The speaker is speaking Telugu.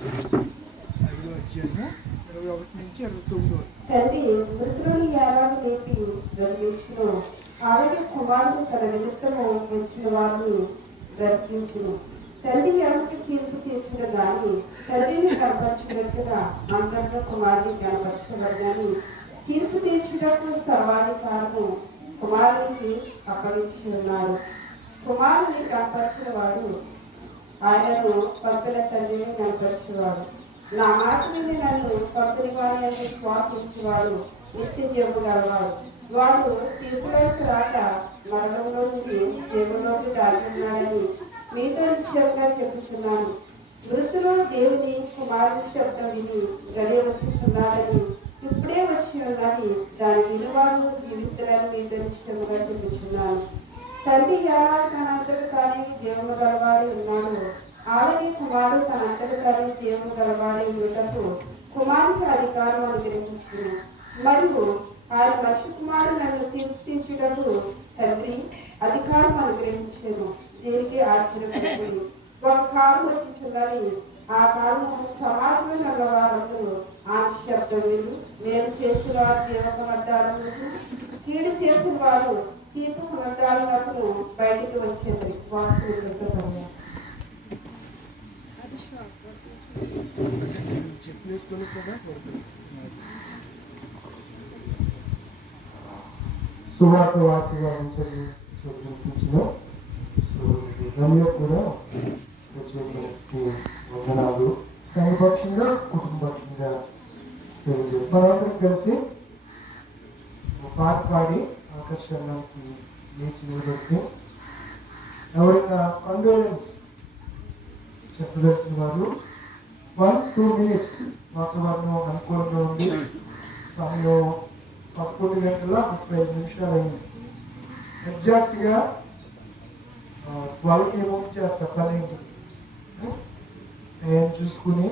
ఐదో అధ్యాయము ఇరవై ఒకటి నుంచి ఇరవై తొమ్మిది తండ్రి మృతులను యారాలు లేపి బ్రతికించును అలాగే కుమారుడు తన నిమిత్తము వచ్చిన వారిని బ్రతికించును తల్లి ఎవరికి తీర్పు తీర్చిన గాని తల్లిని కనపరచినట్టుగా అందరిలో కుమారుని కనపరచబడగాని తీర్పు తీర్చుటకు సర్వాధికారము కుమారునికి అప్పగించి ఉన్నారు. కుమారుని కనపరిచిన వాడు ఆయనను పంపిన తండ్రిని కనపరిచేవాడు నా మాటలని నన్ను పంపిన వారిని శ్వాసించేవాడు నిత్య జీవము గలవాడు. వాడు తీర్పులోకి రాక మరణంలో నుండి జీవంలోకి దాటున్నాడని మీతో నిశ్చయంగా చెప్పుచున్నాను. మృతులు దేవుని కుమారుని శబ్దం విని గడియ వచ్చుచున్నాడని ఇప్పుడే వచ్చి ఉన్నది దాని విలువను జీవితాలను మీతో నిశ్చయంగా చెప్పుచున్నాను. తండ్రి ఎలా తన తానే జీవము గలవాడి ఉన్నాడు. అలాగే కుమారుడు తనంతట తానే జీవము గలవాడి ఉండటకు కుమారుడికి అధికారం అనుగ్రహించుకుని మరియు ఆయన మనిషి కుమారుడు నన్ను తీర్చిటప్పుడు తండ్రి అధికారం అనుగ్రహించాను దీనికి ఆశ్చర్యపడుతుంది ఒక కాలం వచ్చి చూడాలి ఆ కాలం సమాజమైన వారందరూ ఆశ్చర్యం లేదు నేను చేసిన వారు జీవకమర్థాలను కీడు చేసిన వారు తీర్పు పునరుద్ధారణకు బయటికి వచ్చేది వాస్తవం సువార్త వార్తగా చూపించిన సో రమ్య కూడా వచ్చినటువంటి వందనాలు సంఘపక్షంగా కుటుంబపక్షంగా తెలియదు మనందరం కలిసి పాట పాడి ఆకర్షణకి లేచి నిలబెడితే ఎవరైనా కండోలెన్స్ చెప్పదలసిన వారు వన్ టూ మినిట్స్ వాతావరణం అనుకూలంగా ఉంది సమయం పదకొండు గంటల ముప్పై ఐదు నిమిషాలు అయింది ఎగ్జాక్ట్గా ట్వెల్వ్కి ఏమో చేస్తా పని నేను చూసుకుని